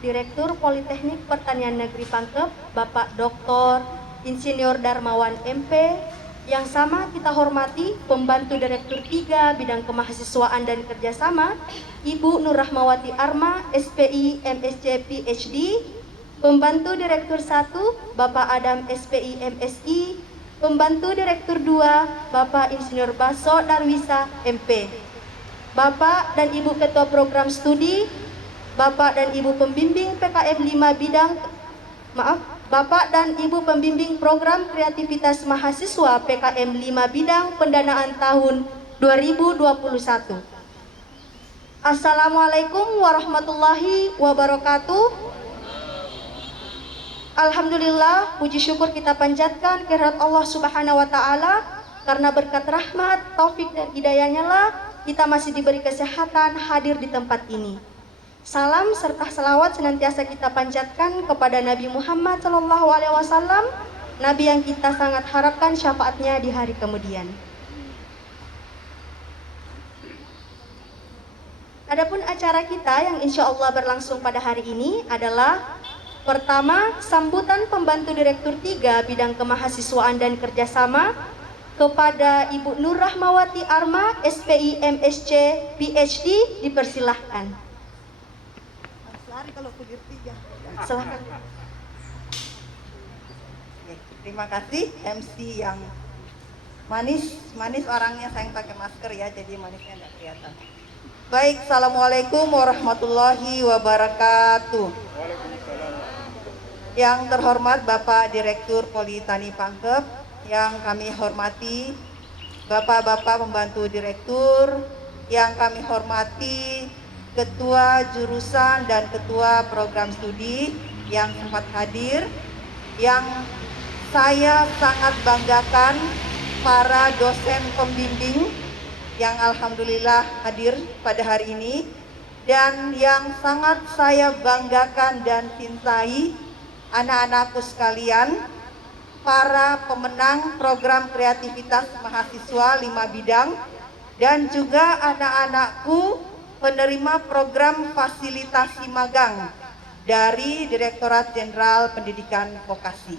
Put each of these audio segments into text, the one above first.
Direktur Politeknik Pertanian Negeri Pangkep, Bapak Dr. Insinyur Darmawan MP. Yang sama kita hormati Pembantu Direktur 3 Bidang Kemahasiswaan dan Kerjasama, Ibu Nur Rahmawati Arma, SPI MSc PhD. Pembantu Direktur 1 Bapak Adam SPI MSI. Pembantu Direktur 2 Bapak Insinyur Baso Darwisa MP. Bapak dan Ibu Ketua Program Studi, Bapak dan Ibu Pembimbing PKM 5 bidang, Bapak dan Ibu Pembimbing Program Kreativitas Mahasiswa PKM 5 bidang pendanaan tahun 2021. Assalamualaikum warahmatullahi wabarakatuh. Alhamdulillah, puji syukur kita panjatkan kehadirat Allah Subhanahu wa taala, karena berkat rahmat, taufik dan hidayahnya lah kita masih diberi kesehatan hadir di tempat ini. Salam serta selawat senantiasa kita panjatkan kepada Nabi Muhammad SAW, Nabi yang kita sangat harapkan syafaatnya di hari kemudian. Adapun acara kita yang insya Allah berlangsung pada hari ini adalah: pertama, sambutan Pembantu Direktur 3 Bidang Kemahasiswaan dan Kerjasama kepada Ibu Nur Rahmawati Arma, SPI MSc PhD, dipersilahkan. Kalau kudir 3. Silahkan. Terima kasih MC yang manis orangnya, sayang pakai masker ya, jadi manisnya nggak kelihatan. Baik, assalamualaikum warahmatullahi wabarakatuh. Yang terhormat Bapak Direktur Politani Pangkep, yang kami hormati Bapak-bapak Pembantu Direktur, yang kami hormati Ketua Jurusan dan Ketua Program Studi yang sempat hadir, yang saya sangat banggakan para dosen pembimbing yang alhamdulillah hadir pada hari ini, dan yang sangat saya banggakan dan cintai anak-anakku sekalian, para pemenang program kreativitas mahasiswa 5 bidang, dan juga anak-anakku penerima program fasilitasi magang dari Direktorat Jenderal Pendidikan Vokasi.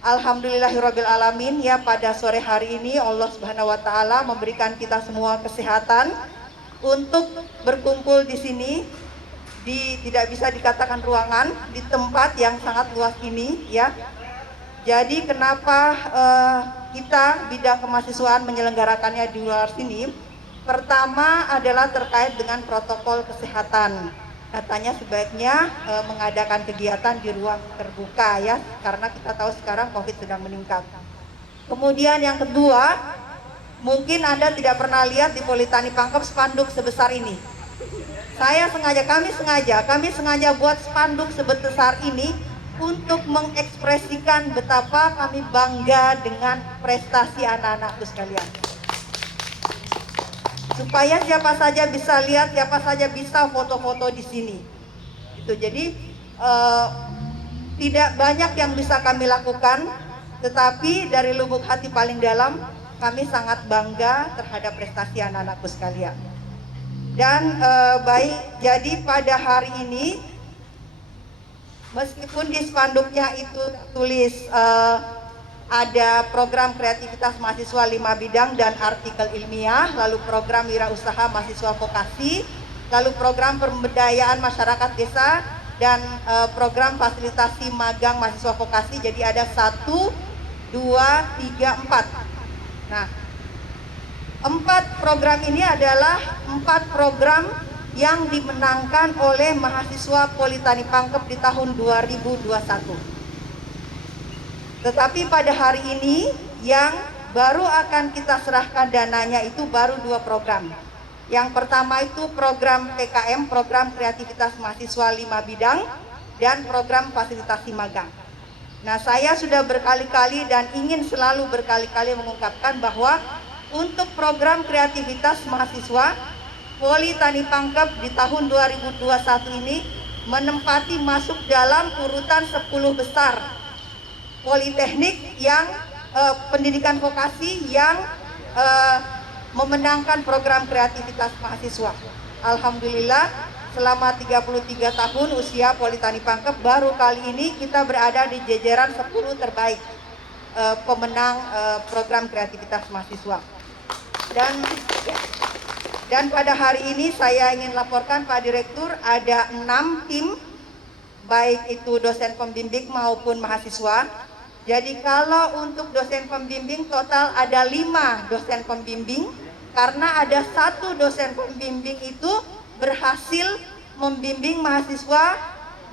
Alhamdulillahirabbil alamin, ya, pada sore hari ini Allah Subhanahu wa taala memberikan kita semua kesehatan untuk berkumpul di sini di tidak bisa dikatakan ruangan, di tempat yang sangat luas ini, ya. Jadi kenapa kita bidang kemahasiswaan menyelenggarakannya di luar sini? Pertama adalah terkait dengan protokol kesehatan. Katanya sebaiknya mengadakan kegiatan di ruang terbuka, ya, karena kita tahu sekarang COVID sedang meningkat. Kemudian yang kedua, mungkin Anda tidak pernah lihat di Politani Pangkep spanduk sebesar ini. Kami sengaja buat spanduk sebesar ini untuk mengekspresikan betapa kami bangga dengan prestasi anak-anakku sekalian. Supaya siapa saja bisa lihat, siapa saja bisa foto-foto di sini. Itu jadi tidak banyak yang bisa kami lakukan, tetapi dari lubuk hati paling dalam kami sangat bangga terhadap prestasi anak-anakku sekalian. Dan baik, jadi pada hari ini meskipun di spanduknya itu tulis ada program kreativitas mahasiswa 5 bidang dan artikel ilmiah, lalu program wirausaha mahasiswa vokasi, lalu program pemberdayaan masyarakat desa, dan program fasilitasi magang mahasiswa vokasi. Jadi ada 1, 2, 3, 4. Nah, 4 program ini adalah 4 program yang dimenangkan oleh mahasiswa Politani Pangkep di tahun 2021. Tetapi pada hari ini yang baru akan kita serahkan dananya itu baru 2 program. Yang pertama itu program PKM, program kreativitas mahasiswa 5 bidang, dan program fasilitasi magang. Nah, saya sudah berkali-kali dan ingin selalu berkali-kali mengungkapkan bahwa untuk program kreativitas mahasiswa, Politani Pangkep di tahun 2021 ini menempati masuk dalam urutan 10 besar politeknik yang pendidikan vokasi yang memenangkan program kreativitas mahasiswa. Alhamdulillah, selama 33 tahun usia Politeknik Pangkep, baru kali ini kita berada di jajaran 10 terbaik pemenang program kreativitas mahasiswa. Dan pada hari ini saya ingin laporkan Pak Direktur, ada 6 tim, baik itu dosen pembimbing maupun mahasiswa. Jadi kalau untuk dosen pembimbing total ada 5 dosen pembimbing, karena ada 1 dosen pembimbing itu berhasil membimbing mahasiswa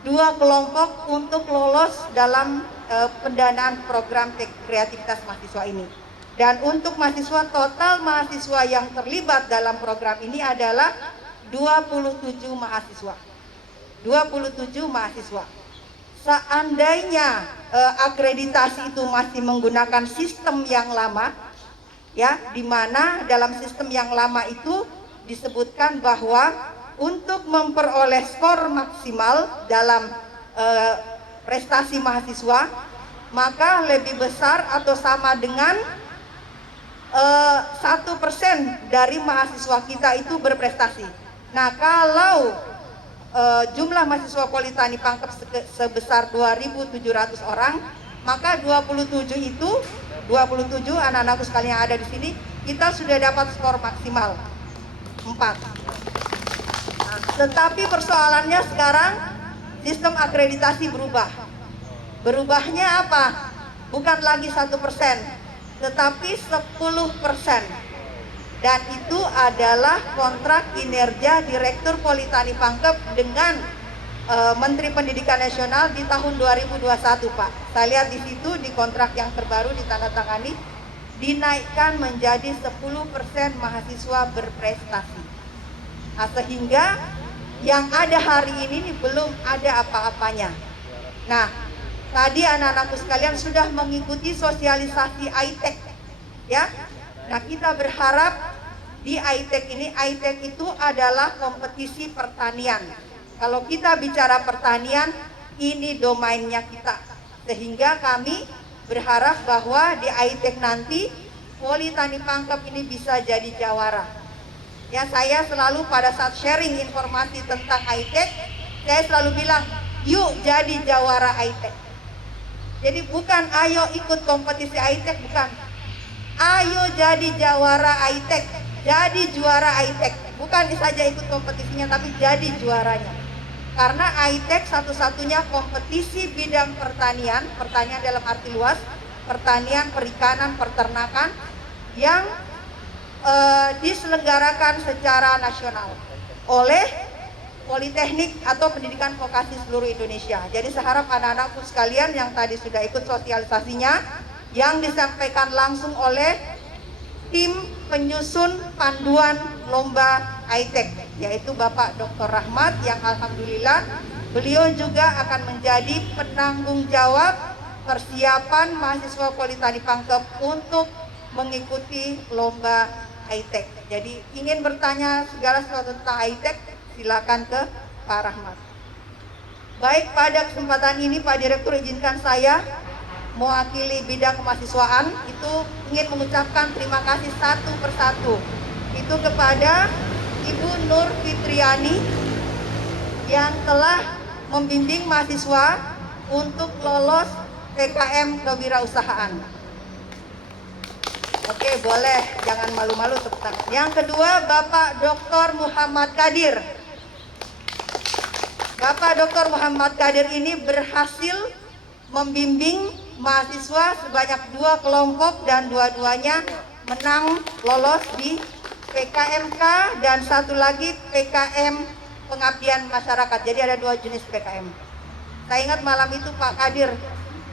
2 kelompok untuk lolos dalam pendanaan program kreativitas mahasiswa ini. Dan untuk mahasiswa, total mahasiswa yang terlibat dalam program ini adalah 27 mahasiswa. 27 mahasiswa. Seandainya akreditasi itu masih menggunakan sistem yang lama, ya, di mana dalam sistem yang lama itu disebutkan bahwa untuk memperoleh skor maksimal dalam prestasi mahasiswa, maka lebih besar atau sama dengan 1% dari mahasiswa kita itu berprestasi. Nah, kalau jumlah mahasiswa Politeknik Pangkep sebesar 2.700 orang, maka 27 anak-anakku sekalian yang ada di sini, kita sudah dapat skor maksimal 4. Nah, tetapi persoalannya sekarang sistem akreditasi berubah. Berubahnya apa? Bukan lagi 1%, tetapi 10%. Dan itu adalah kontrak kinerja Direktur Politeknik Pangkep dengan Menteri Pendidikan Nasional di tahun 2021, Pak. Saya lihat di situ di kontrak yang terbaru ditandatangani, dinaikkan menjadi 10% mahasiswa berprestasi. Nah, sehingga yang ada hari ini belum ada apa-apanya. Nah, tadi anak-anakku sekalian sudah mengikuti sosialisasi ITEK, ya. Nah, kita berharap di ITEK ini, ITEK itu adalah kompetisi pertanian. Kalau kita bicara pertanian, ini domainnya kita. Sehingga kami berharap bahwa di ITEK nanti Politeknik Pangkep ini bisa jadi jawara. Ya, saya selalu pada saat sharing informasi tentang ITEK, saya selalu bilang, yuk jadi jawara ITEK. Jadi bukan ayo ikut kompetisi ITEK, bukan. Ayo jadi jawara ITEK, jadi juara ITEK. Bukan saja ikut kompetisinya, tapi jadi juaranya. Karena ITEK satu-satunya kompetisi bidang pertanian dalam arti luas, pertanian, perikanan, peternakan, yang diselenggarakan secara nasional oleh Politeknik atau pendidikan vokasi seluruh Indonesia. Jadi saya harap anak-anakku sekalian yang tadi sudah ikut sosialisasinya, yang disampaikan langsung oleh tim penyusun panduan lomba ITEK, yaitu Bapak Dr. Rahmat, yang alhamdulillah beliau juga akan menjadi penanggung jawab persiapan mahasiswa Politeknik Pangkep untuk mengikuti lomba ITEK. Jadi ingin bertanya segala sesuatu tentang ITEK, silakan ke Pak Rahmat. Baik, pada kesempatan ini Pak Direktur izinkan saya mewakili bidang kemahasiswaan itu ingin mengucapkan terima kasih satu persatu. Itu kepada Ibu Nur Fitriani yang telah membimbing mahasiswa untuk lolos PKM kewirausahaan. Oke, boleh, jangan malu-malu tepuk tangan. Yang kedua, Bapak Dr. Muhammad Kadir. Bapak Dr. Muhammad Kadir ini berhasil membimbing mahasiswa sebanyak 2 kelompok dan dua-duanya menang lolos di PKMK dan satu lagi PKM pengabdian masyarakat. Jadi ada 2 jenis PKM. Saya ingat malam itu Pak Kadir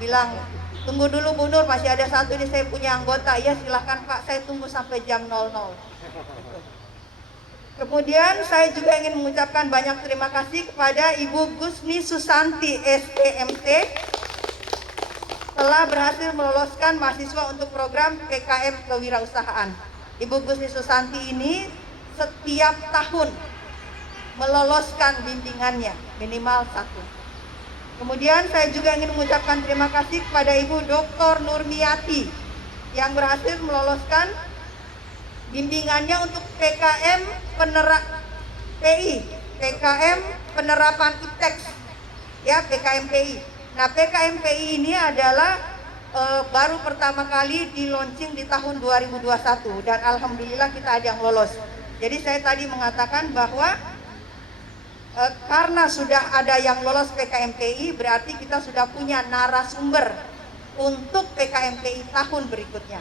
bilang, tunggu dulu Bu Nur, masih ada satu ini saya punya anggota. Ya silahkan Pak, saya tunggu sampai jam 00. Kemudian saya juga ingin mengucapkan banyak terima kasih kepada Ibu Gusni Susanti SPMT telah berhasil meloloskan mahasiswa untuk program PKM kewirausahaan. Ibu Gusni Susanti ini setiap tahun meloloskan bimbingannya minimal 1. Kemudian saya juga ingin mengucapkan terima kasih kepada Ibu Dr. Nurmiati yang berhasil meloloskan bimbingannya untuk PKM PI PKM penerapan IPTEX, ya PKMPI. Nah, PKMPI ini adalah baru pertama kali di launching di tahun 2021 dan alhamdulillah kita ada yang lolos. Jadi saya tadi mengatakan bahwa karena sudah ada yang lolos PKMPI, berarti kita sudah punya narasumber untuk PKMPI tahun berikutnya.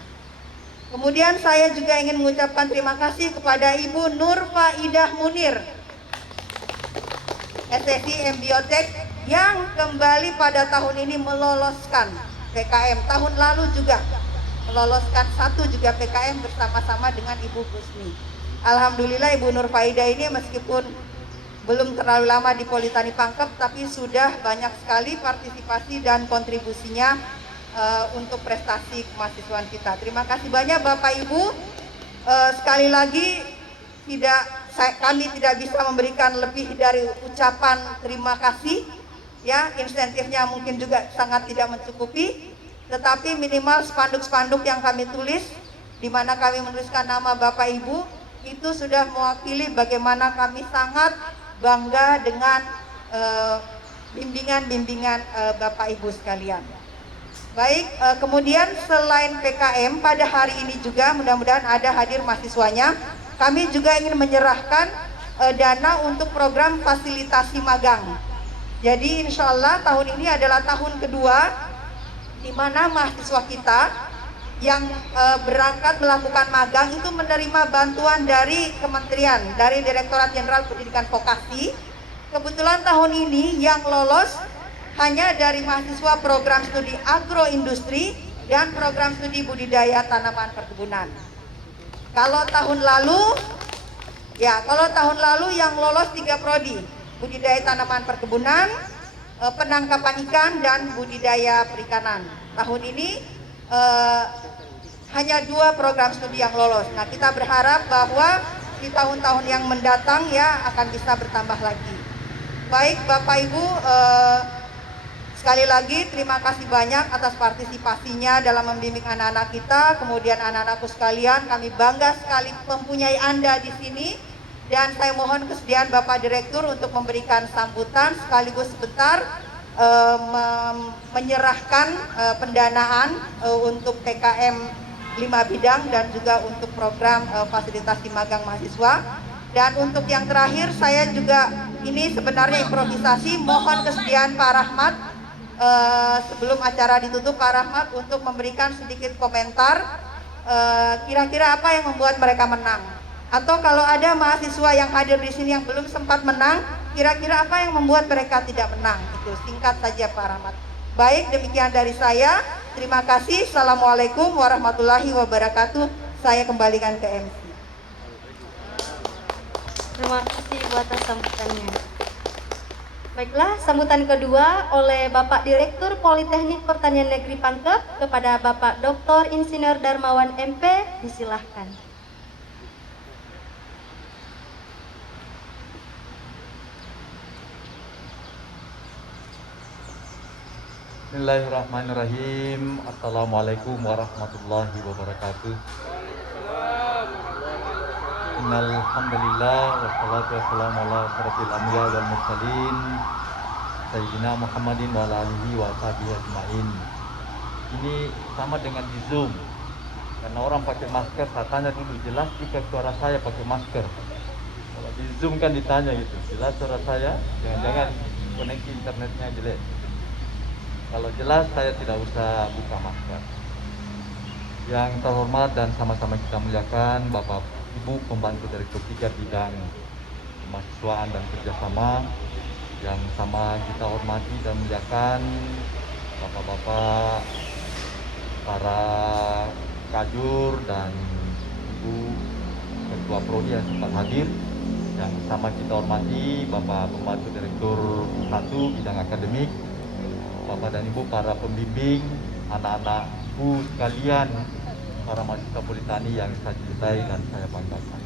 Kemudian saya juga ingin mengucapkan terima kasih kepada Ibu Nur Faidah Munir, SSI Embiotek, yang kembali pada tahun ini meloloskan PKM. Tahun lalu juga meloloskan satu juga PKM bersama-sama dengan Ibu Gusmi. Alhamdulillah Ibu Nur Faidah ini meskipun belum terlalu lama di Politeknik Pangkep, tapi sudah banyak sekali partisipasi dan kontribusinya untuk prestasi kemahasiswaan kita. Terima kasih banyak Bapak Ibu. Sekali lagi kami tidak bisa memberikan lebih dari ucapan terima kasih. Ya, insentifnya mungkin juga sangat tidak mencukupi, tetapi minimal spanduk-spanduk yang kami tulis, di mana kami menuliskan nama Bapak Ibu, itu sudah mewakili bagaimana kami sangat bangga dengan bimbingan-bimbingan Bapak Ibu sekalian. Baik, kemudian selain PKM pada hari ini juga mudah-mudahan ada hadir mahasiswanya. Kami juga ingin menyerahkan dana untuk program fasilitasi magang. Jadi insya Allah tahun ini adalah tahun kedua di mana mahasiswa kita yang berangkat melakukan magang itu menerima bantuan dari kementerian, dari Direktorat Jenderal Pendidikan Vokasi. Kebetulan tahun ini yang lolos hanya dari mahasiswa program studi agroindustri dan program studi budidaya tanaman perkebunan. Kalau tahun lalu yang lolos 3 prodi, budidaya tanaman perkebunan, penangkapan ikan dan budidaya perikanan. Tahun ini hanya 2 program studi yang lolos. Nah, kita berharap bahwa di tahun-tahun yang mendatang ya akan bisa bertambah lagi. Baik Bapak Ibu, sekali lagi terima kasih banyak atas partisipasinya dalam membimbing anak-anak kita. Kemudian anak-anakku sekalian, kami bangga sekali mempunyai Anda di sini. Dan saya mohon kesediaan Bapak Direktur untuk memberikan sambutan sekaligus sebentar menyerahkan pendanaan untuk PKM 5 bidang dan juga untuk program fasilitasi magang mahasiswa. Dan untuk yang terakhir saya juga ini sebenarnya improvisasi, mohon kesediaan Pak Rahmat sebelum acara ditutup Pak Rahmat untuk memberikan sedikit komentar kira-kira apa yang membuat mereka menang, atau kalau ada mahasiswa yang hadir di sini yang belum sempat menang, kira-kira apa yang membuat mereka tidak menang. Itu singkat saja Pak Rahmat. Baik, demikian dari saya. Terima kasih. Assalamualaikum warahmatullahi wabarakatuh. Saya kembalikan ke MC. Terima kasih buat atas sambutannya. Baiklah, sambutan kedua oleh Bapak Direktur Politeknik Pertanian Negeri Pangkep kepada Bapak Dr. Insinyur Darmawan MP, disilahkan. Bismillahirrahmanirrahim. Assalamualaikum warahmatullahi wabarakatuh. Innal hamdalillah wassalatu wassalamu ala asyrofil anbiya wal mursalin sayyidina Muhammadin wa ala alihi wa sahbihi ajmain. Ini sama dengan di Zoom. Karena orang pakai masker, saya tanya dulu, jelas jika suara saya pakai masker. Kalau di Zoom kan ditanya gitu, jelas suara saya, jangan-jangan koneksi internetnya jelek. Kalau jelas saya tidak usah buka masker. Yang terhormat dan sama-sama kita muliakan Bapak Ibu Pembantu Direktur 3 Bidang Kemahasiswaan dan Kerjasama, yang sama kita hormati dan muliakan Bapak-bapak para kajur dan Ibu Ketua Prodi yang sempat hadir, yang sama kita hormati Bapak Pembantu Direktur 1 Bidang Akademik, Bapak dan Ibu para pembimbing, anak-anakku sekalian, para mahasiswa Politeknik yang saya cintai dan saya banggakan.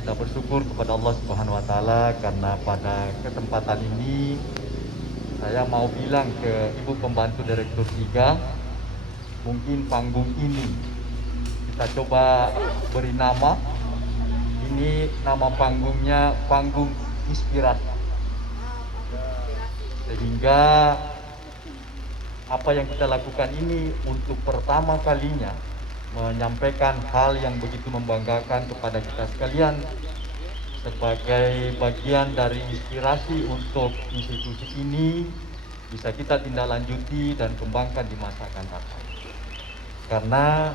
Kita bersyukur kepada Allah Subhanahu wa taala karena pada kesempatan ini saya mau bilang ke Ibu Pembantu Direktur 3, mungkin panggung ini kita coba beri nama. Ini nama panggungnya panggung inspirasi. Sehingga apa yang kita lakukan ini untuk pertama kalinya menyampaikan hal yang begitu membanggakan kepada kita sekalian sebagai bagian dari inspirasi untuk institusi ini bisa kita tindak lanjuti dan kembangkan di masa akan datang. Karena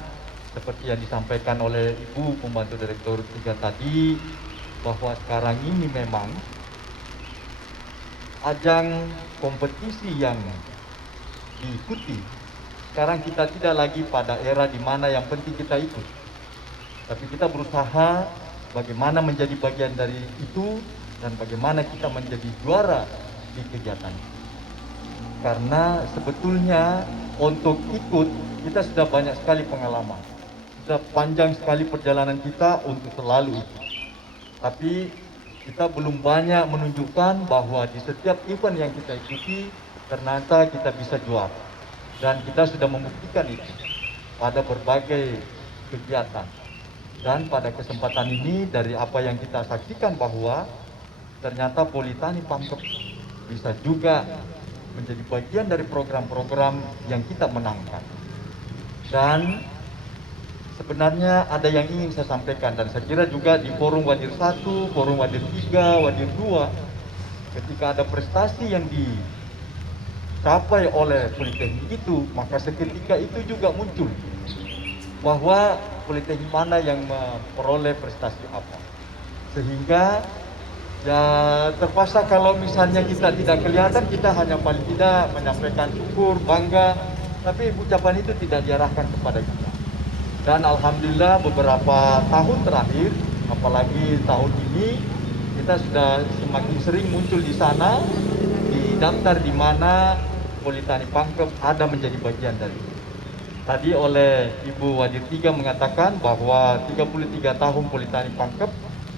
seperti yang disampaikan oleh Ibu Pembantu Direktur 3 tadi, bahwa sekarang ini memang ajang kompetisi yang diikuti. Sekarang kita tidak lagi pada era di mana yang penting kita ikut, tapi kita berusaha bagaimana menjadi bagian dari itu dan bagaimana kita menjadi juara di kegiatan itu. Karena sebetulnya untuk ikut kita sudah banyak sekali pengalaman, sudah panjang sekali perjalanan kita untuk selalu ikut. Tapi kita belum banyak menunjukkan bahwa di setiap event yang kita ikuti ternyata kita bisa juara. Dan kita sudah membuktikan itu pada berbagai kegiatan. Dan pada kesempatan ini dari apa yang kita saksikan bahwa ternyata Politani Pangkep bisa juga menjadi bagian dari program-program yang kita menangkan. Dan sebenarnya ada yang ingin saya sampaikan dan saya kira juga di forum Wadir 1, forum Wadir 3, Wadir 2 ketika ada prestasi yang dicapai oleh Politeknik itu, maka seketika itu juga muncul bahwa Politeknik mana yang memperoleh prestasi apa. Sehingga ya terpaksa kalau misalnya kita tidak kelihatan, kita hanya paling tidak menyampaikan syukur, bangga, tapi ucapan itu tidak diarahkan kepada kita. Dan alhamdulillah beberapa tahun terakhir, apalagi tahun ini, kita sudah semakin sering muncul di sana, di daftar di mana Politani Pangkep ada menjadi bagian dari itu. Tadi oleh Ibu Wadir 3 mengatakan bahwa 33 tahun Politani Pangkep,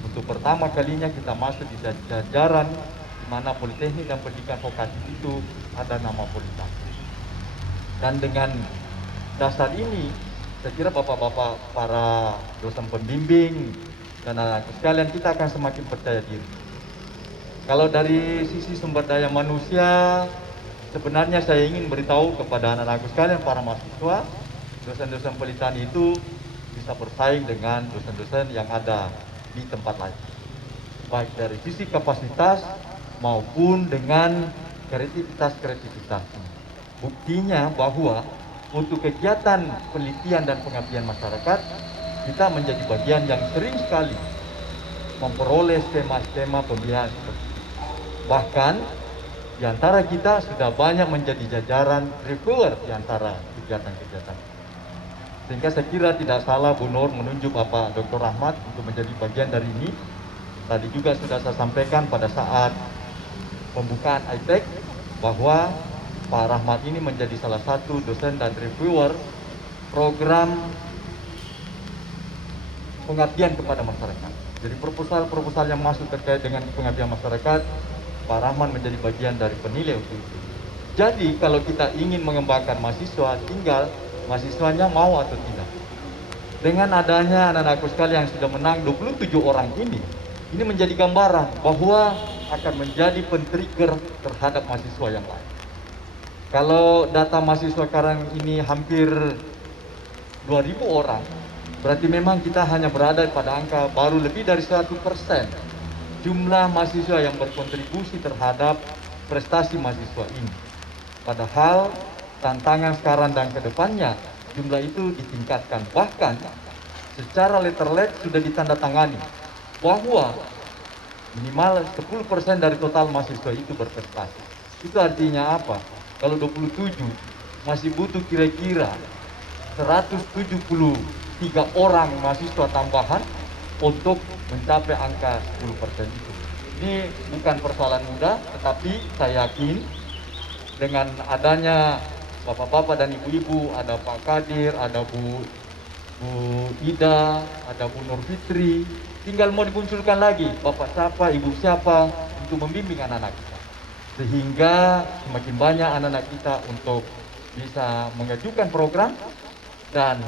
untuk pertama kalinya kita masuk di jajaran di mana Politeknik dan Pendidikan Vokasi itu ada nama Politani. Dan dengan dasar ini, saya kira bapak-bapak para dosen pembimbing dan anak sekalian kita akan semakin percaya diri. Kalau dari sisi sumber daya manusia, sebenarnya saya ingin beritahu kepada anak-anak sekalian, para mahasiswa, dosen-dosen Politani itu bisa bersaing dengan dosen-dosen yang ada di tempat lain. Baik dari sisi kapasitas maupun dengan kreativitas. Buktinya bahwa untuk kegiatan penelitian dan pengabdian masyarakat, kita menjadi bagian yang sering sekali memperoleh skema-skema pembiayaan seperti itu. Bahkan di antara kita sudah banyak menjadi jajaran reviewer di antara kegiatan-kegiatan. Sehingga saya kira tidak salah Bu Nur menunjuk Bapak Dr. Rahmat untuk menjadi bagian dari ini. Tadi juga sudah saya sampaikan pada saat pembukaan ITEC bahwa Pak Rahmat ini menjadi salah satu dosen dan reviewer program pengabdian kepada masyarakat. Jadi proposal-proposal yang masuk terkait dengan pengabdian masyarakat, Pak Rahmat menjadi bagian dari penilai untuk itu. Jadi kalau kita ingin mengembangkan mahasiswa, tinggal mahasiswanya mau atau tidak. Dengan adanya anak-anakku sekalian yang sudah menang 27 orang ini menjadi gambaran bahwa akan menjadi pen-trigger terhadap mahasiswa yang lain. Kalau data mahasiswa sekarang ini hampir 2.000 orang, berarti memang kita hanya berada pada angka baru lebih dari 100% jumlah mahasiswa yang berkontribusi terhadap prestasi mahasiswa ini. Padahal tantangan sekarang dan kedepannya jumlah itu ditingkatkan. Bahkan secara letterlet sudah ditandatangani bahwa minimal 10% dari total mahasiswa itu berprestasi. Itu artinya apa? Kalau 27 masih butuh kira-kira 173 orang mahasiswa tambahan untuk mencapai angka 10% itu. Ini bukan persoalan mudah, tetapi saya yakin dengan adanya bapak-bapak dan ibu-ibu, ada Pak Kadir, ada Bu Ida, ada Bu Nur Fitri, tinggal mau dimunculkan lagi bapak siapa, ibu siapa untuk membimbing anak-anak kita. Sehingga semakin banyak anak-anak kita untuk bisa mengajukan program. Dan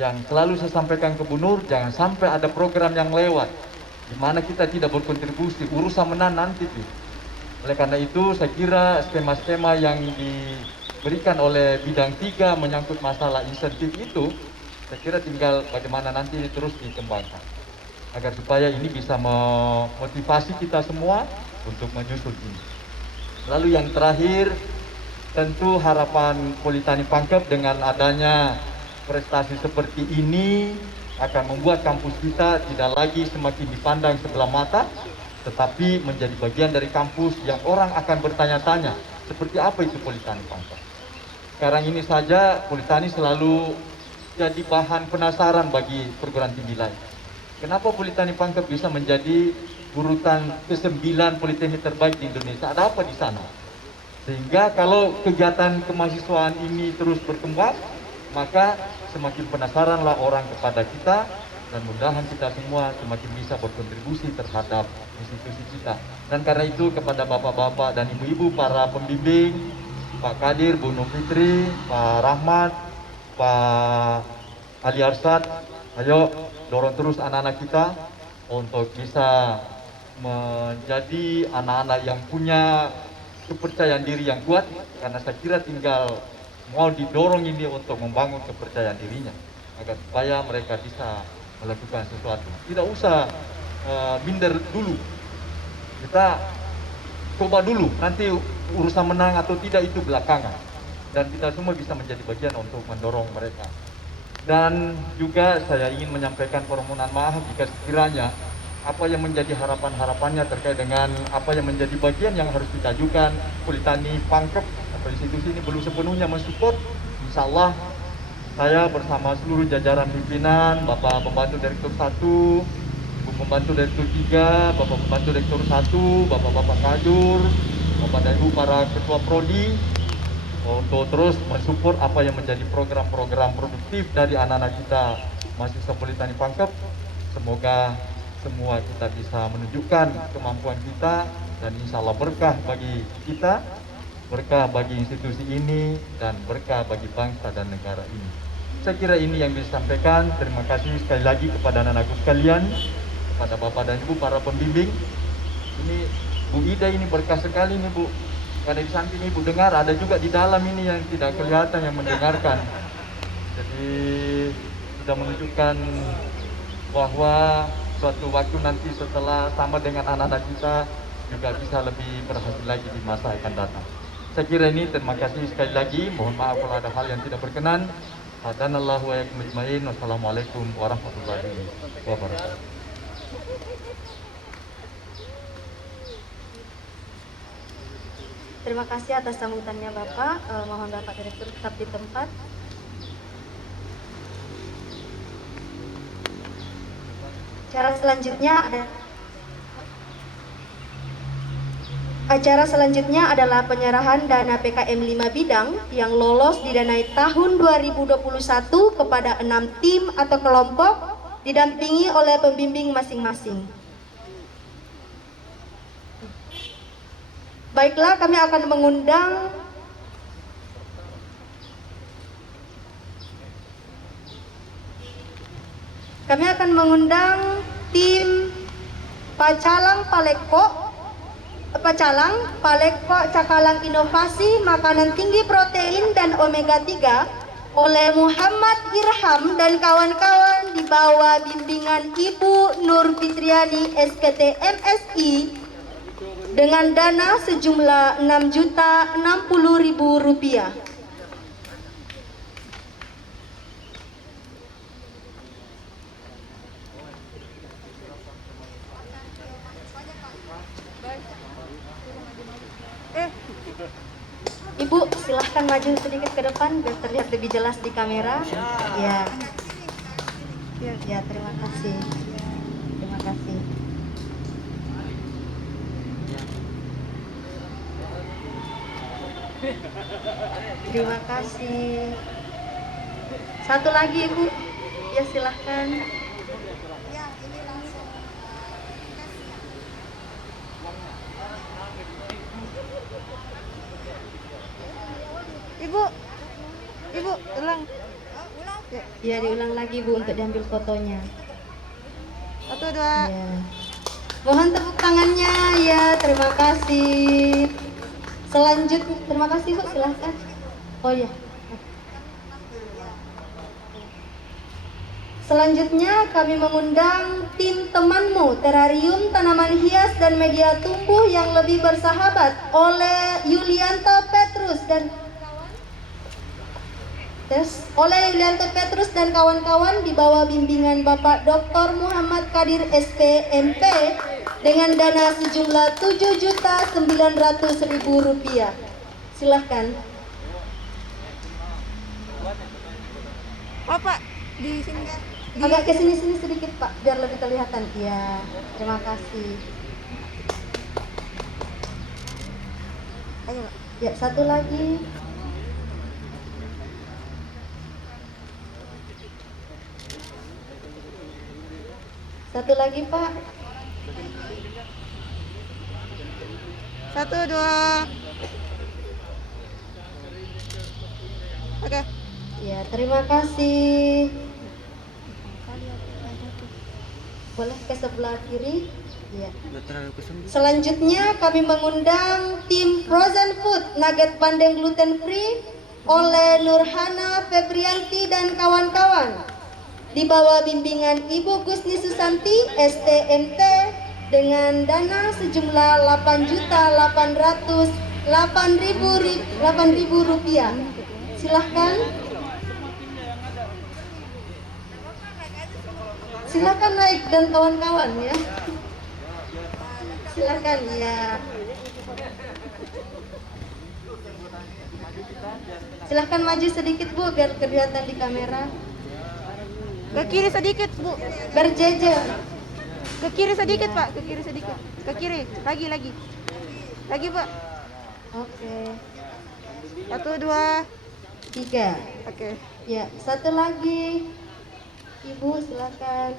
yang selalu saya sampaikan ke Bu Nur, jangan sampai ada program yang lewat di mana kita tidak berkontribusi, urusan menang nanti tuh. Oleh karena itu saya kira skema-skema yang diberikan oleh bidang 3 menyangkut masalah insentif itu, saya kira tinggal bagaimana nanti terus dikembangkan agar supaya ini bisa memotivasi kita semua untuk menyusul ini. Lalu yang terakhir, tentu harapan Politani Pangkep dengan adanya prestasi seperti ini akan membuat kampus kita tidak lagi semakin dipandang sebelah mata, tetapi menjadi bagian dari kampus yang orang akan bertanya-tanya, seperti apa itu Politani Pangkep. Sekarang ini saja Politani selalu jadi bahan penasaran bagi perguruan tinggi lain. Kenapa Politani Pangkep bisa menjadi urutan ke-9 politeknik terbaik di Indonesia? Ada apa di sana? Sehingga kalau kegiatan kemahasiswaan ini terus berkembang, maka semakin penasaranlah orang kepada kita, dan mudah-mudahan kita semua semakin bisa berkontribusi terhadap institusi kita. Dan karena itu kepada bapak-bapak dan ibu-ibu para pembimbing, Pak Kadir, Bu Nur Fitri, Pak Rahmat, Pak Ali Arsyad, ayo dorong terus anak-anak kita untuk bisa menjadi anak-anak yang punya kepercayaan diri yang kuat, karena saya kira tinggal mau didorong ini untuk membangun kepercayaan dirinya agar supaya mereka bisa melakukan sesuatu. Tidak usah minder dulu, kita coba dulu, nanti urusan menang atau tidak itu belakangan, dan kita semua bisa menjadi bagian untuk mendorong mereka. Dan juga saya ingin menyampaikan permohonan maaf jika sekiranya apa yang menjadi harapan-harapannya terkait dengan apa yang menjadi bagian yang harus diajukan Politani Pangkep atau institusi ini belum sepenuhnya mensupport. Insya Allah saya bersama seluruh jajaran pimpinan, Bapak Pembantu Direktur 1, Bu Pembantu Direktur 3, Bapak Pembantu Direktur 1, Bapak-Bapak Kajur, Bapak dan Ibu para Ketua Prodi, untuk terus mensupport apa yang menjadi program-program produktif dari anak-anak kita mahasiswa Politani Pangkep. Semoga semua kita bisa menunjukkan kemampuan kita, dan insya Allah berkah bagi kita, berkah bagi institusi ini, dan berkah bagi bangsa dan negara ini. Saya kira ini yang bisa disampaikan. Terima kasih sekali lagi kepada anak-anakku sekalian, kepada Bapak dan Ibu para pembimbing. Ini Bu Ida ini berkah sekali nih Bu, karena di samping Ibu dengar, ada juga di dalam ini yang tidak kelihatan yang mendengarkan. Jadi sudah menunjukkan bahwa suatu waktu nanti setelah sama dengan anak-anak kita juga bisa lebih berhasil lagi di masa akan datang. Saya kira ini, terima kasih sekali lagi. Mohon maaf kalau ada hal yang tidak berkenan. Hadanallahu wa iyyakum ajmain. Wassalamualaikum warahmatullahi wabarakatuh. Terima kasih atas sambutannya Bapak. Mohon Bapak Direktur tetap di tempat. Acara selanjutnya adalah penyerahan dana PKM 5 bidang yang lolos didanai tahun 2021 kepada 6 tim atau kelompok didampingi oleh pembimbing masing-masing. Baiklah, kami akan mengundang tim Pacalang Cakalang Inovasi Makanan Tinggi Protein dan Omega 3 oleh Muhammad Irham dan kawan-kawan di bawah bimbingan Ibu Nur Fitriani SKT MSI dengan dana sejumlah Rp6.060.000. Ibu, silahkan maju sedikit ke depan biar terlihat lebih jelas di kamera. Ya, ya, terima kasih. Terima kasih. Terima kasih. Satu lagi Ibu, ya silahkan. Ibu, ulang. Ya, diulang lagi Bu untuk diambil fotonya. 1, 2. Ya. Mohon tepuk tangannya ya, terima kasih. Selanjutnya, terima kasih Bu, silahkan. Oh ya. Selanjutnya kami mengundang tim temanmu terarium tanaman hias dan media tumbuh yang lebih bersahabat oleh Yulianto Petrus dan kawan-kawan di bawah bimbingan Bapak Dr. Muhammad Kadir SPMP dengan dana sejumlah Rp7.900.000. Silahkan. Oh Pak, di sini kan? Agak ke sini sedikit Pak, biar lebih kelihatan. Iya, terima kasih. Ayo Pak. Ya, satu lagi. Satu lagi Pak. 1, 2. Oke. Ya, terima kasih. Boleh ke sebelah kiri? Ya. Selanjutnya kami mengundang tim Frozen Food Nugget Bandeng Gluten Free oleh Nurhana Febrianti dan kawan-kawan di bawah bimbingan Ibu Gusni Susanti STMT dengan dana sejumlah Rp808.000. Silahkan. Silakan naik dan kawan-kawan ya. Silakan ya. Silakan maju sedikit Bu biar kelihatan di kamera. Ke kiri sedikit, Bu. Berjejer. Ke kiri sedikit, Pak. Ke kiri sedikit. Ke kiri. Lagi. Lagi, Pak. Oke. 1, 2. 3. Oke. Ya, satu lagi. Ibu silakan.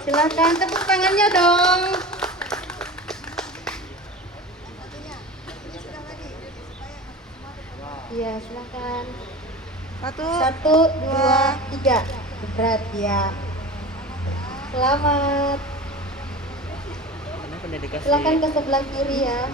Silakan tepuk tangannya dong. Iya, silakan. 1, 1, 2, 3. Berat ya. Selamat. Silakan ke sebelah kiri ya.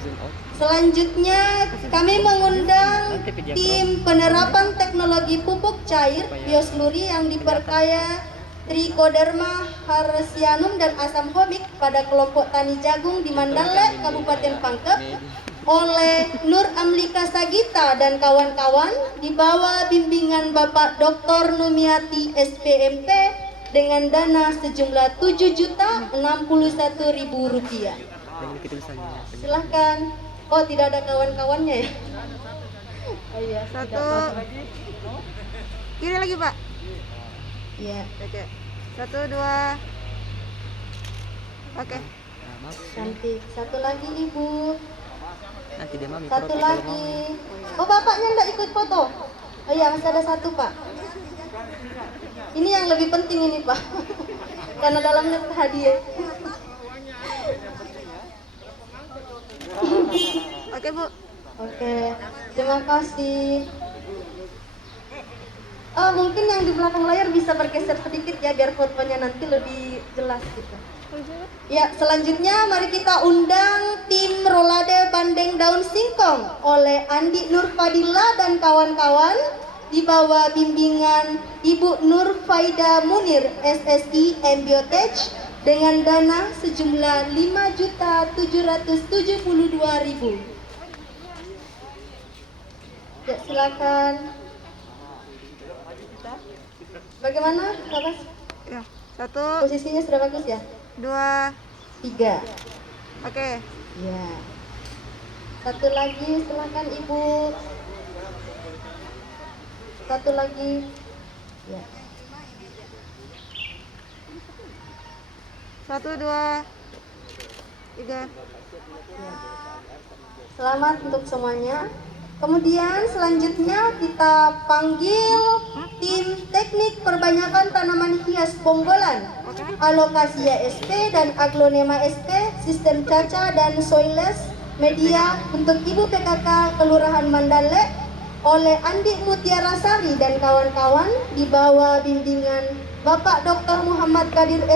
Selanjutnya kami mengundang tim penerapan teknologi pupuk cair biosluri yang diperkaya Trichoderma haresianum dan asam homik pada kelompok tani jagung di Mandalek, Kabupaten Pangkep oleh Nur Amlika Sagita dan kawan-kawan di bawah bimbingan Bapak Dr. Numiati SPMP dengan dana sejumlah Rp7.061.000. Silahkan. Oh, tidak ada kawan-kawannya ya? Oh iya. 1. Kiri lagi, Pak. Iya. Oke. 1, 2. Oke. Cantik. Satu lagi Ibu. Nanti dia mami Satu lagi. Oh, bapaknya enggak ikut foto? Oh iya, masih ada satu Pak. Ini yang lebih penting ini Pak. Karena dalamnya hadiah. Oke, Bu. Oke, terima kasih. Oh, mungkin yang di belakang layar bisa bergeser sedikit ya biar fotonya nanti lebih jelas gitu. Ya, selanjutnya mari kita undang tim Rolade Bandeng Daun Singkong oleh Andi Nur Fadila dan kawan-kawan di bawah bimbingan Ibu Nur Faida Munir SSI Embiotech dengan dana sejumlah Rp5.772.000. Ya, silakan. Bagaimana, Bapak? Ya. 1, Posisinya sudah bagus ya? 2. 3. Oke. Ya. Satu lagi, silakan Ibu. Satu lagi. Ya. 1, 2. 3. Ya. Selamat untuk semuanya. Kemudian selanjutnya kita panggil tim teknik perbanyakan tanaman hias Bonggolan, Alocasia SP dan Aglonema SP, sistem caca dan soilless media untuk Ibu PKK Kelurahan Mandalek oleh Andi Mutiara Sari dan kawan-kawan di bawah bimbingan Bapak Dr. Muhammad Kadir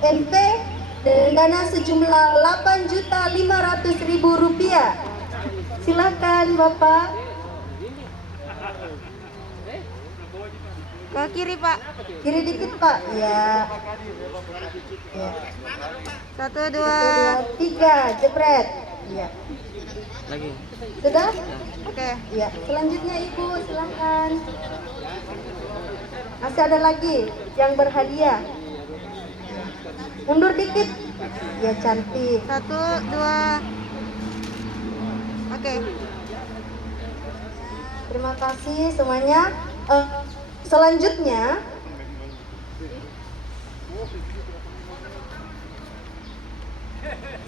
MP dengan dana sejumlah Rp8.500.000. Silakan Bapak. Ke kiri Pak. Kiri dikit Pak. Ya. Ya. 1, 2. 1, 2, 3, jebret. Ya. Lagi. Sudah? Oke. Ya. Selanjutnya Ibu, silakan. Masih ada lagi yang berhadiah. Mundur dikit. Ya, cantik. 1, 2. Oke. Terima kasih semuanya.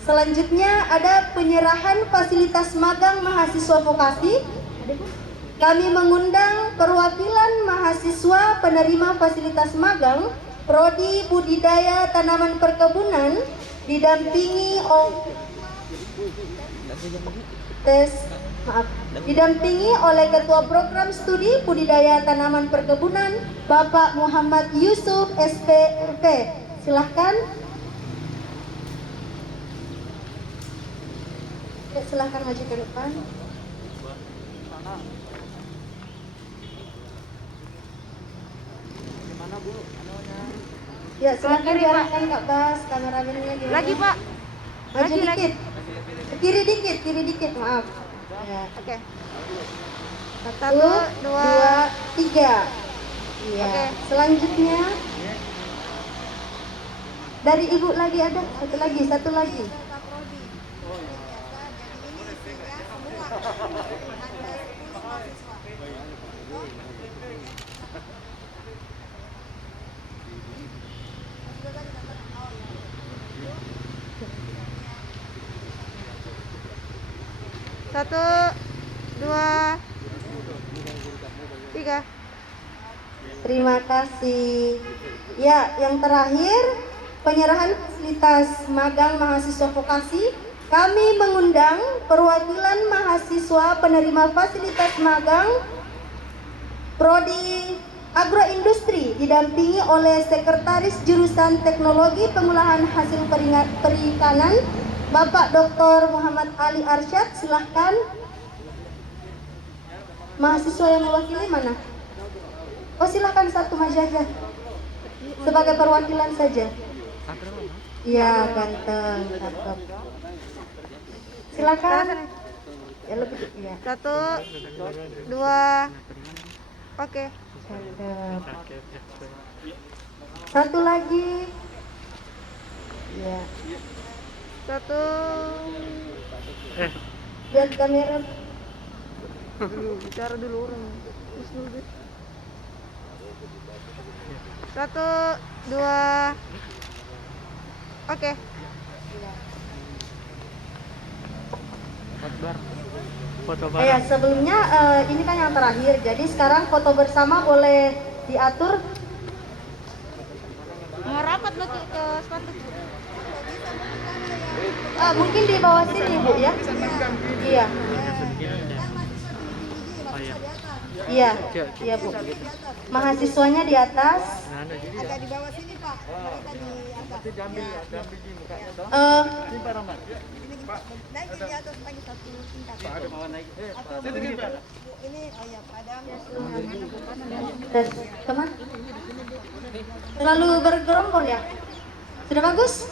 Selanjutnya ada penyerahan fasilitas magang mahasiswa vokasi. Kami mengundang perwakilan mahasiswa penerima fasilitas magang Prodi Budidaya Tanaman Perkebunan didampingi oleh Ketua Program Studi Budidaya Tanaman Perkebunan Bapak Muhammad Yusuf SPRP. Silahkan. Silahkan maju ke depan. Ya, silahkan diarahkan Kak Bas, kameramennya gimana? Lagi Pak. Maju Lagi. dikit. Kiri dikit, maaf. Ya. Oke. 1, 2, 3. Iya. Oke. Selanjutnya dari Ibu lagi ada satu lagi. Satu, 2, 3. Terima kasih. Ya, yang terakhir penyerahan fasilitas magang mahasiswa vokasi. Kami mengundang perwakilan mahasiswa penerima fasilitas magang Prodi Agroindustri didampingi oleh Sekretaris Jurusan Teknologi Pengolahan Hasil Perikanan Bapak Dr. Muhammad Ali Arsyad. Silahkan. Mahasiswa yang mewakili mana? Oh, silahkan satu maju aja. Sebagai perwakilan saja. Iya, ganteng, cakep. Silakan. Ya lebih ya. 1, 2. Oke. Cakep. Satu lagi. Ya. 1. Lihat kamera. Bicara dulu orang. Terus dulu. 1, 2. Oke. Foto Ya, sebelumnya ini kan yang terakhir. Jadi sekarang foto bersama boleh diatur. Mau rapat lo ke spanduk. Mungkin di bawah sini Bu ya. Iya. Iya. Iya Bu. Mahasiswanya di atas. Agak di bawah sini Pak. Mereka di atas. Naik di atas lagi satu tingkat. Ini ya padam. Dan teman. Terlalu bergerombol ya. Sudah bagus?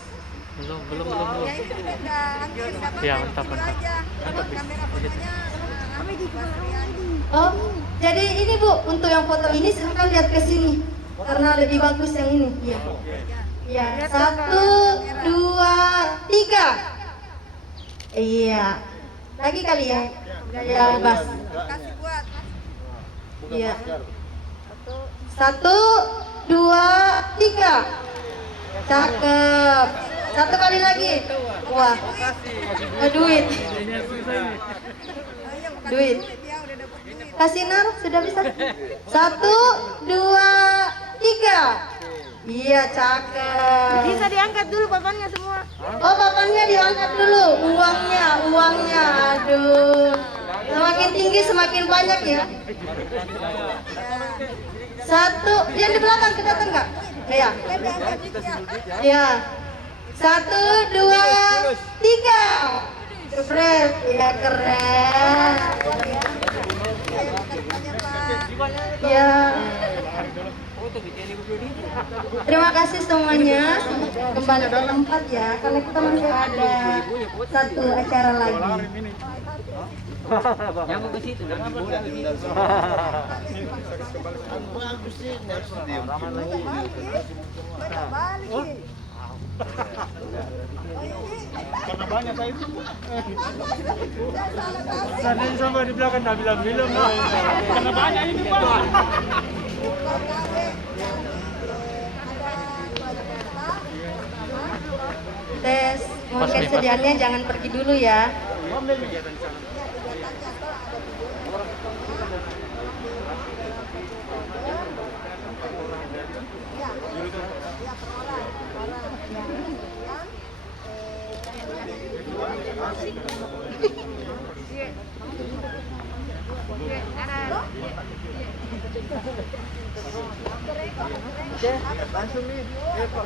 Belum. Ya ini juga udah hampir dapat. Ya, mantap. Kamera fotonya kami di Oh, jadi ini Bu, untuk yang foto ini silahkan lihat ke sini karena lebih bagus yang ini. Iya. Ya, 1, 2, 3. Iya. Lagi kali ya. Ya, Bas. kasih buat. Iya. 1, 2, 3. Cakep. Satu kali lagi. Wah. Duit. Duit. Dia udah dapat duit. Kasih Nar, sudah bisa. 1, 2, 3. Iya, cakep. Bisa diangkat dulu papannya semua. Oh, papannya diangkat dulu. Uangnya. Aduh. Semakin tinggi semakin banyak ya. 1, yang di belakang kita enggak? Iya. Iya. Satu, dua, tiga. Keren, ya keren. Ya. Terima kasih semuanya. Kembali ke tempat ya, karena kita masih ada satu acara lagi. Yang ke situ. Karena banyak saya itu. Sadin sama di belakang tak bilang-bilang. Karena banyak ini Pak. Tes, mohon kesediaannya jangan pergi dulu ya.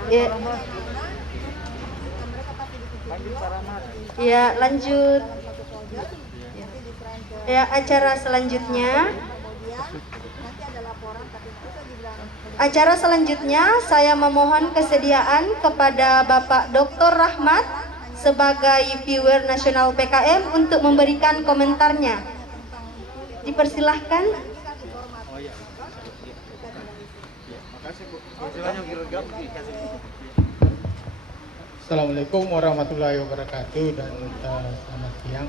Ya. Ya, lanjut. Ya, acara selanjutnya. Acara selanjutnya saya memohon kesediaan kepada Bapak Dr. Rahmat sebagai viewer nasional PKM untuk memberikan komentarnya. Dipersilahkan. Assalamualaikum warahmatullahi wabarakatuh dan selamat siang.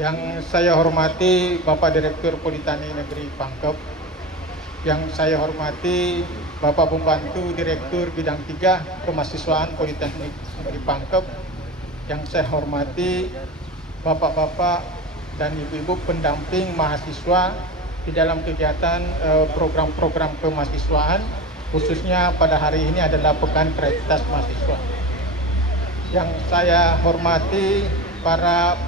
Yang saya hormati Bapak Direktur Politeknik Negeri Pangkep, yang saya hormati Bapak Pembantu Direktur Bidang 3 Kemahasiswaan Politeknik Negeri Pangkep, yang saya hormati Bapak-bapak dan ibu-ibu pendamping mahasiswa di dalam kegiatan program-program kemahasiswaan, khususnya pada hari ini adalah Pekan Kreativitas Mahasiswa. Yang saya hormati para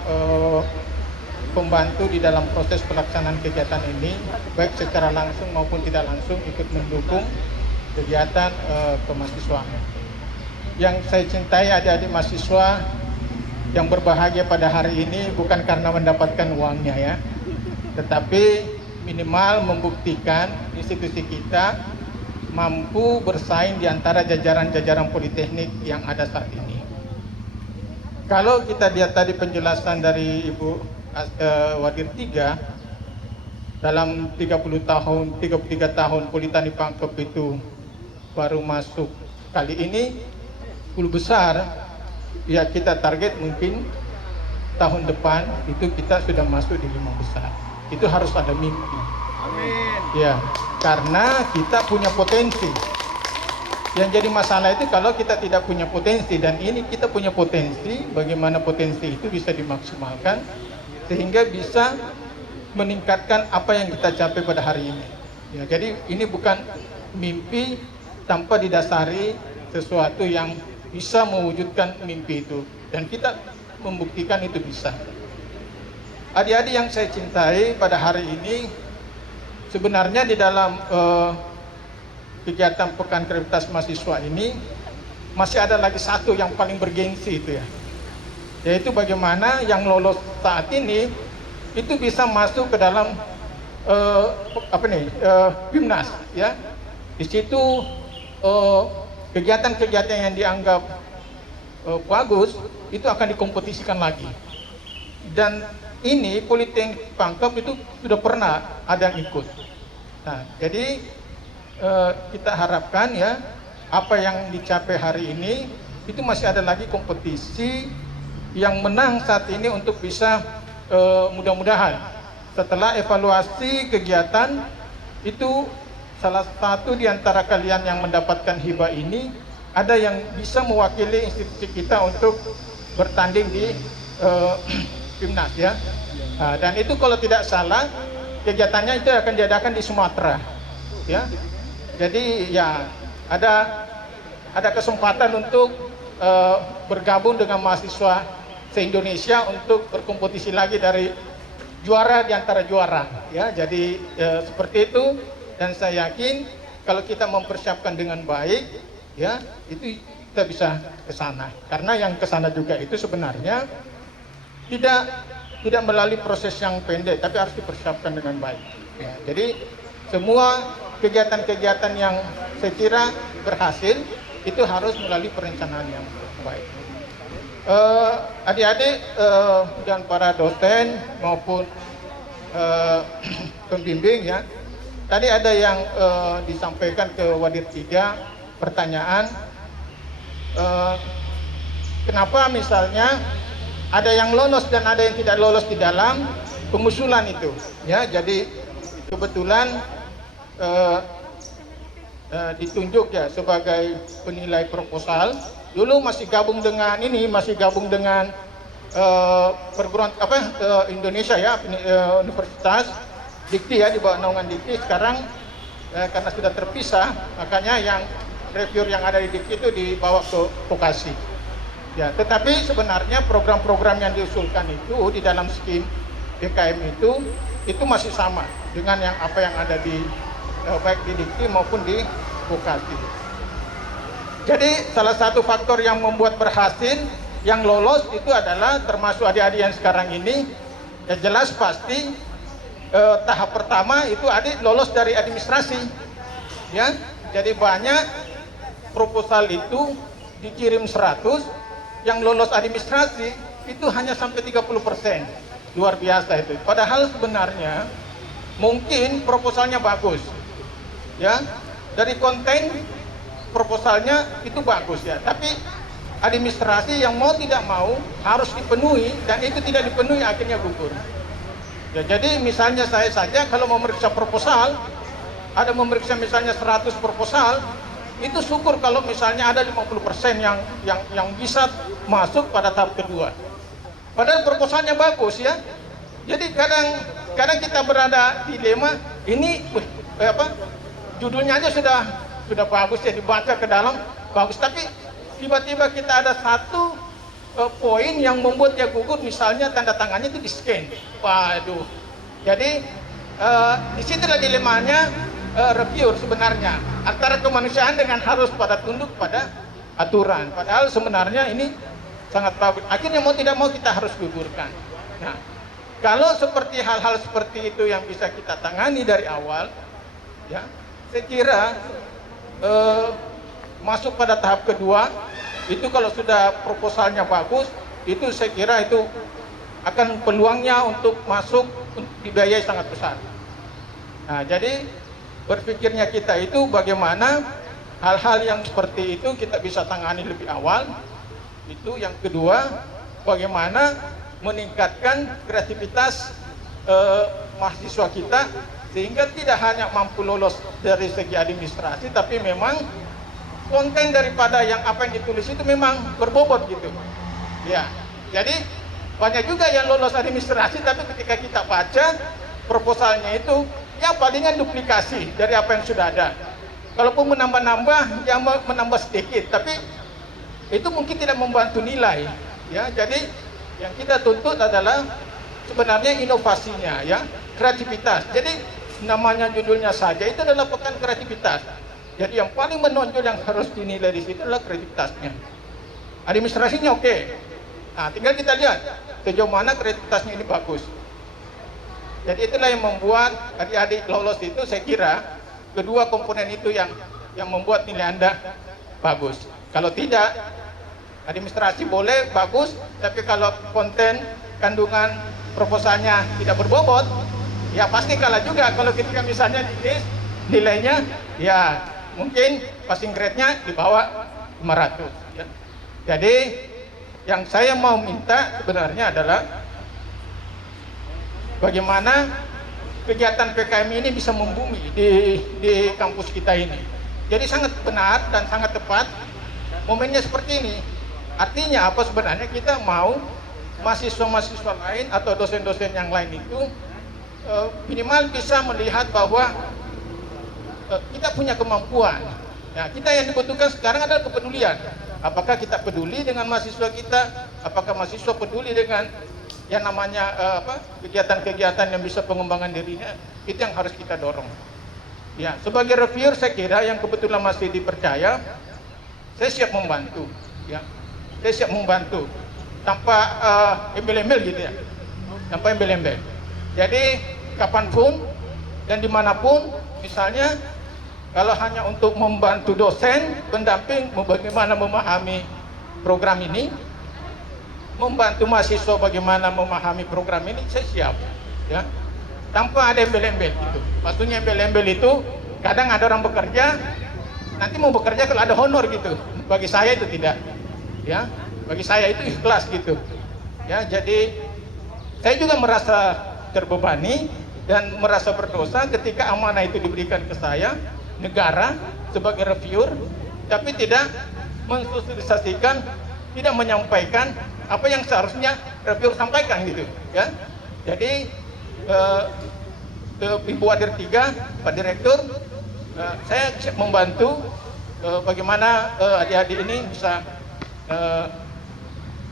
pembantu di dalam proses pelaksanaan kegiatan ini, baik secara langsung maupun tidak langsung ikut mendukung kegiatan kemahasiswaan. Yang saya cintai adik-adik mahasiswa yang berbahagia pada hari ini bukan karena mendapatkan uangnya ya, tetapi minimal membuktikan institusi kita mampu bersaing di antara jajaran-jajaran politeknik yang ada saat ini. Kalau kita lihat tadi penjelasan dari Ibu Wadir 3, dalam 33 tahun Politeknik Pangkep itu baru masuk kali ini 10 besar, ya kita target mungkin tahun depan itu kita sudah masuk di 5 besar. Itu harus ada mimpi. Amin. Ya, karena kita punya potensi. Yang jadi masalah itu kalau kita tidak punya potensi, dan ini kita punya potensi, bagaimana potensi itu bisa dimaksimalkan sehingga bisa meningkatkan apa yang kita capai pada hari ini. Ya, jadi ini bukan mimpi tanpa didasari sesuatu yang bisa mewujudkan mimpi itu, dan kita membuktikan itu bisa. Adik-adik yang saya cintai pada hari ini, sebenarnya di dalam kegiatan Pekan Kreativitas Mahasiswa ini masih ada lagi satu yang paling bergengsi itu ya, yaitu bagaimana yang lolos saat ini itu bisa masuk ke dalam PIMNAS ya. Di situ kegiatan-kegiatan yang dianggap bagus itu akan dikompetisikan lagi, dan ini Politeknik Pangkep itu sudah pernah ada yang ikut. Nah, jadi kita harapkan ya apa yang dicapai hari ini itu masih ada lagi kompetisi yang menang saat ini untuk bisa mudah-mudahan setelah evaluasi kegiatan itu salah satu di antara kalian yang mendapatkan hibah ini ada yang bisa mewakili institusi kita untuk bertanding di PIMNAS ya. Nah, dan itu kalau tidak salah kegiatannya itu akan diadakan di Sumatera ya. Jadi ya ada kesempatan untuk bergabung dengan mahasiswa se-Indonesia untuk berkompetisi lagi dari juara di antara juara ya. Jadi seperti itu, dan saya yakin kalau kita mempersiapkan dengan baik ya, itu kita bisa ke sana. Karena yang ke sana juga itu sebenarnya tidak melalui proses yang pendek, tapi harus dipersiapkan dengan baik. Ya, jadi semua kegiatan-kegiatan yang saya kira berhasil itu harus melalui perencanaan yang baik. Adik-adik dan para dosen maupun pembimbing ya, tadi ada yang disampaikan ke Wadir 3 pertanyaan, kenapa misalnya ada yang lolos dan ada yang tidak lolos di dalam pengusulan itu ya. Jadi kebetulan ditunjuk ya sebagai penilai proposal. Dulu masih gabung dengan perguruan Indonesia ya, Universitas Dikti ya, di bawah naungan Dikti. Sekarang karena sudah terpisah, makanya yang reviewer yang ada di Dikti itu dibawa ke Vokasi. Ya, tetapi sebenarnya program-program yang diusulkan itu di dalam skim DKM itu masih sama dengan apa yang ada di baik di Dikti maupun di Vokasi. Jadi salah satu faktor yang membuat berhasil yang lolos itu adalah termasuk adik-adik yang sekarang ini, ya jelas pasti tahap pertama itu adik lolos dari administrasi ya. Jadi banyak proposal itu dikirim 100, yang lolos administrasi itu hanya sampai 30%. Luar biasa itu. Padahal sebenarnya mungkin proposalnya bagus ya, dari konten proposalnya itu bagus ya, tapi administrasi yang mau tidak mau harus dipenuhi, dan itu tidak dipenuhi akhirnya gugur ya. Jadi misalnya saya saja kalau memeriksa proposal, ada memeriksa misalnya 100 proposal, itu syukur kalau misalnya ada 50% yang bisa masuk pada tahap kedua, padahal proposalnya bagus ya. Jadi kadang kita berada dilema, ini judulnya aja sudah bagus ya, dibaca ke dalam bagus, tapi tiba-tiba kita ada satu poin yang membuat dia gugur, misalnya tanda tangannya itu di scan. Waduh. Jadi disitulah dilemanya reviewer sebenarnya, antara kemanusiaan dengan harus pada tunduk pada aturan. Padahal sebenarnya ini sangat bagus. Akhirnya mau tidak mau kita harus gugurkan. Nah, kalau seperti hal-hal seperti itu yang bisa kita tangani dari awal, ya, saya kira masuk pada tahap kedua itu kalau sudah proposalnya bagus, itu saya kira itu akan peluangnya untuk masuk dibiayai sangat besar. Nah, jadi berpikirnya kita itu bagaimana hal-hal yang seperti itu kita bisa tangani lebih awal. Itu yang kedua, bagaimana meningkatkan kreativitas mahasiswa kita sehingga tidak hanya mampu lolos dari segi administrasi, tapi memang konten daripada apa yang ditulis itu memang berbobot gitu ya. Jadi banyak juga yang lolos administrasi, tapi ketika kita baca proposalnya itu ya palingan duplikasi dari apa yang sudah ada. Kalaupun menambah-nambah, ya menambah sedikit, tapi itu mungkin tidak membantu nilai ya. Jadi yang kita tuntut adalah sebenarnya inovasinya ya, kreativitas. Jadi namanya judulnya saja itu adalah pekan kreativitas. Jadi yang paling menonjol yang harus dinilai di situ adalah kreativitasnya. Administrasinya oke. Nah, tinggal kita lihat sejauh mana kreativitasnya ini bagus. Jadi itulah yang membuat adik-adik lolos itu, saya kira kedua komponen itu yang membuat nilai Anda bagus. Kalau tidak, administrasi boleh bagus, tapi kalau konten kandungan proposalnya tidak berbobot, ya pasti kalah juga. Kalau ketika misalnya nilainya ya mungkin passing grade-nya di bawah 500 ya. Jadi yang saya mau minta sebenarnya adalah bagaimana kegiatan PKM ini bisa membumi di kampus kita ini. Jadi sangat benar dan sangat tepat momennya seperti ini. Artinya apa sebenarnya, kita mau mahasiswa-mahasiswa lain atau dosen-dosen yang lain itu minimal bisa melihat bahwa kita punya kemampuan. Nah, kita yang dibutuhkan sekarang adalah kepedulian. Apakah kita peduli dengan mahasiswa kita? Apakah mahasiswa peduli dengan yang namanya kegiatan-kegiatan yang bisa pengembangan dirinya? Itu yang harus kita dorong. Ya, sebagai reviewer saya kira yang kebetulan masih dipercaya, saya siap membantu, ya. Saya siap membantu tanpa embel-embel gitu ya, tanpa embel-embel. Jadi kapanpun dan dimanapun, misalnya kalau hanya untuk membantu dosen, pendamping bagaimana memahami program ini, membantu mahasiswa bagaimana memahami program ini, saya siap, ya. Tanpa ada embel-embel gitu. Maksudnya embel-embel itu kadang ada orang bekerja, nanti mau bekerja kalau ada honor gitu. Bagi saya itu tidak, ya. Bagi saya itu ikhlas gitu, ya. Jadi saya juga merasa terbebani dan merasa berdosa ketika amanah itu diberikan ke saya, negara sebagai reviewer, tapi tidak mensosialisasikan, tidak menyampaikan apa yang seharusnya reviewer sampaikan gitu, ya. Jadi Ibu Adir 3, Pak Direktur, saya siap membantu bagaimana adik-adik ini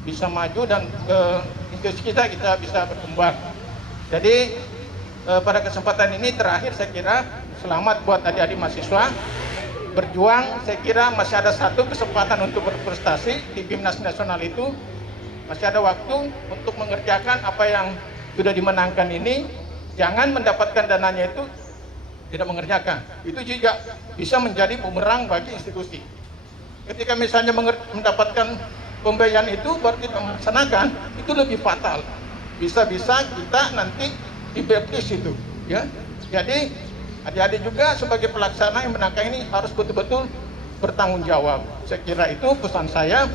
bisa maju dan institusi kita bisa berkembang. Jadi pada kesempatan ini terakhir saya kira selamat buat adik-adik mahasiswa berjuang. Saya kira masih ada satu kesempatan untuk berprestasi di Bimnas Nasional itu. Masih ada waktu untuk mengerjakan apa yang sudah dimenangkan ini. Jangan mendapatkan dananya itu tidak mengerjakan. Itu juga bisa menjadi bumerang bagi institusi. Ketika misalnya mendapatkan pembiayaan itu baru kita melaksanakan, itu lebih fatal. Bisa-bisa kita nanti di blacklist itu, ya. Jadi adik-adik juga sebagai pelaksana yang menangkan ini harus betul-betul bertanggung jawab. Saya kira itu pesan saya.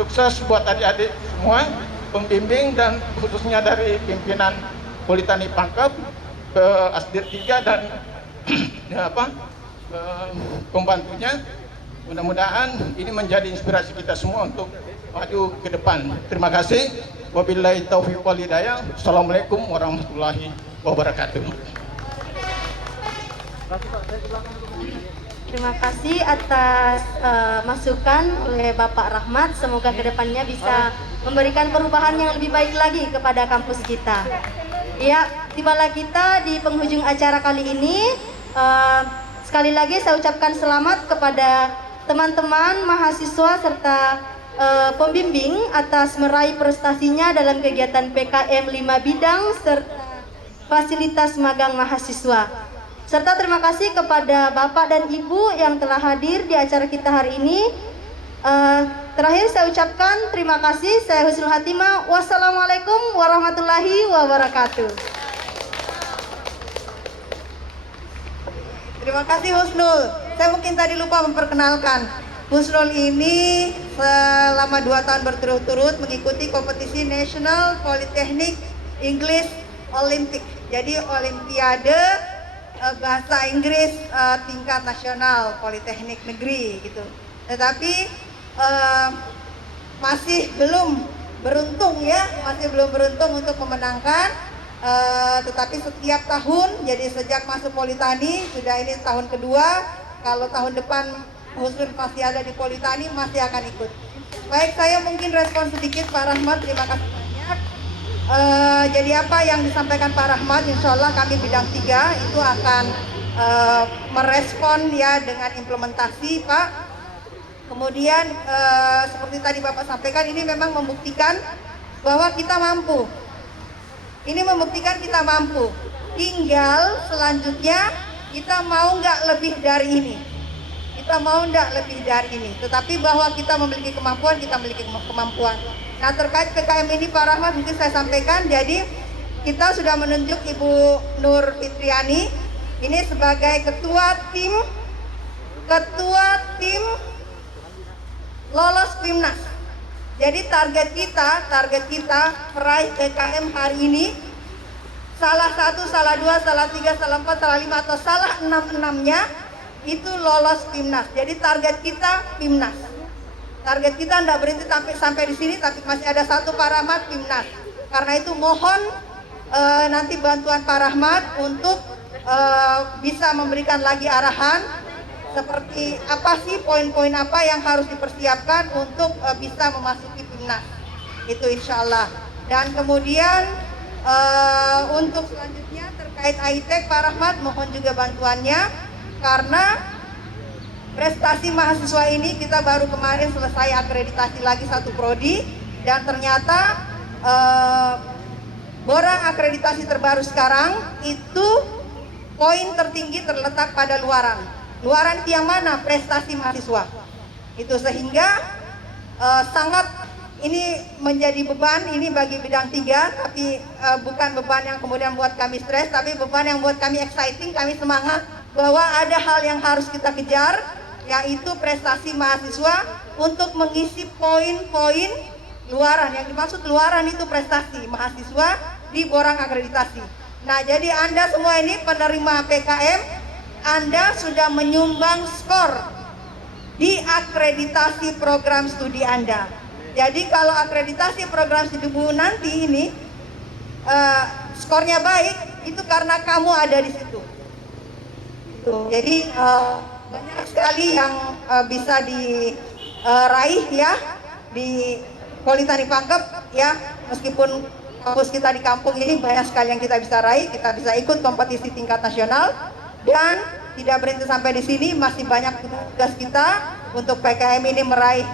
Sukses buat adik-adik semua, pembimbing dan khususnya dari pimpinan Politeknik Pangkep, ke Asdir 3 dan pembantunya. Mudah-mudahan ini menjadi inspirasi kita semua untuk maju ke depan. Terima kasih. Wabillahi taufiq wal hidayah. Assalamualaikum warahmatullahi wabarakatuh. Terima kasih atas masukan oleh Bapak Rahmat. Semoga kedepannya bisa memberikan perubahan yang lebih baik lagi kepada kampus kita. Ya, tibalah kita di penghujung acara kali ini. Sekali lagi saya ucapkan selamat kepada teman-teman mahasiswa serta pembimbing atas meraih prestasinya dalam kegiatan PKM 5 bidang serta fasilitas magang mahasiswa. Serta terima kasih kepada Bapak dan Ibu yang telah hadir di acara kita hari ini. Terakhir saya ucapkan terima kasih. Saya Husnul Hatimah. Wassalamualaikum warahmatullahi wabarakatuh. Terima kasih Husnul. Saya mungkin tadi lupa memperkenalkan. Husnul ini selama 2 tahun berturut-turut mengikuti kompetisi National Polytechnic English Olympic. Jadi Olimpiade bahasa Inggris tingkat nasional Politeknik Negeri gitu. Tetapi masih belum beruntung ya, masih belum beruntung untuk memenangkan. Tetapi setiap tahun, jadi sejak masuk Politani sudah ini tahun kedua. Kalau tahun depan Husnul masih ada di Politani, masih akan ikut. Baik, saya mungkin respon sedikit Pak Rahmat. Terima kasih banyak. Jadi apa yang disampaikan Pak Rahmat, insya Allah kami bidang 3 itu akan merespon ya dengan implementasi Pak. Kemudian seperti tadi Bapak sampaikan, ini memang membuktikan bahwa kita mampu. Ini membuktikan kita mampu. Tinggal selanjutnya kita mau nggak lebih dari ini. Kita mau nggak lebih dari ini. Tetapi bahwa kita memiliki kemampuan, kita memiliki kemampuan. Nah, terkait PKM ini Pak Rahmat mungkin saya sampaikan. Jadi kita sudah menunjuk Ibu Nur Fitriani ini sebagai ketua tim lolos Bimnas. Jadi target kita meraih PKM hari ini salah 1, salah 2, salah 3, salah 4, salah 5 atau salah 6-6-nya itu lolos Bimnas. Jadi target kita Bimnas. Target kita tidak berhenti sampai di sini, tapi masih ada satu Pak Rahmat Bimnas. Karena itu mohon nanti bantuan Pak Rahmat untuk bisa memberikan lagi arahan seperti apa sih poin-poin apa yang harus dipersiapkan untuk bisa memasuki Bimnas. Itu insya Allah. Dan kemudian untuk selanjutnya terkait ITEK Pak Rahmat mohon juga bantuannya, karena prestasi mahasiswa ini kita baru kemarin selesai akreditasi lagi satu prodi, dan ternyata borang akreditasi terbaru sekarang itu poin tertinggi terletak pada luaran. Luaran itu yang mana? Prestasi mahasiswa. Itu sehingga sangat ini menjadi beban ini bagi bidang 3, tapi bukan beban yang kemudian buat kami stres, tapi beban yang buat kami exciting, kami semangat bahwa ada hal yang harus kita kejar, yaitu prestasi mahasiswa untuk mengisi poin-poin luaran. Yang dimaksud luaran itu prestasi mahasiswa di borang akreditasi. Nah, jadi Anda semua ini penerima PKM, Anda sudah menyumbang skor di akreditasi program studi Anda. Jadi kalau akreditasi program studi nanti ini skornya baik, itu karena kamu ada di situ. Jadi banyak sekali yang bisa diraih ya di Politeknik Pangkep ya, meskipun kampus kita di kampung ini banyak sekali yang kita bisa raih, kita bisa ikut kompetisi tingkat nasional, dan tidak berhenti sampai di sini, masih banyak tugas kita untuk PKM ini meraih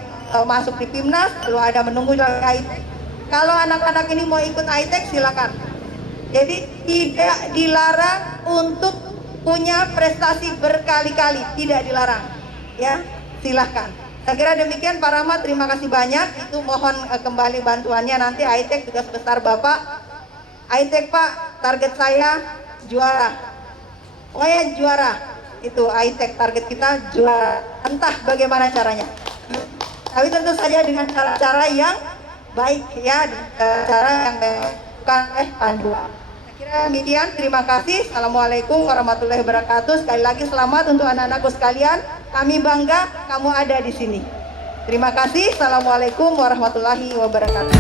masuk di PIMNAS, lalu ada menunggu dari ITEK. Kalau anak-anak ini mau ikut ITEK silakan. Jadi tidak dilarang untuk punya prestasi berkali-kali, tidak dilarang. Ya, silakan. Saya kira demikian Pak Rahmat, terima kasih banyak. Itu mohon kembali bantuannya nanti ITEK, tugas besar Bapak. ITEK Pak, target saya juara. Pokoknya juara. Itu ITEK, target kita juara. Entah bagaimana caranya. Tapi tentu saja dengan cara-cara yang baik ya, cara yang bukan panduan. Saya kira demikian, terima kasih. Assalamualaikum warahmatullahi wabarakatuh. Sekali lagi selamat untuk anak-anakku sekalian. Kami bangga kamu ada di sini. Terima kasih. Assalamualaikum warahmatullahi wabarakatuh.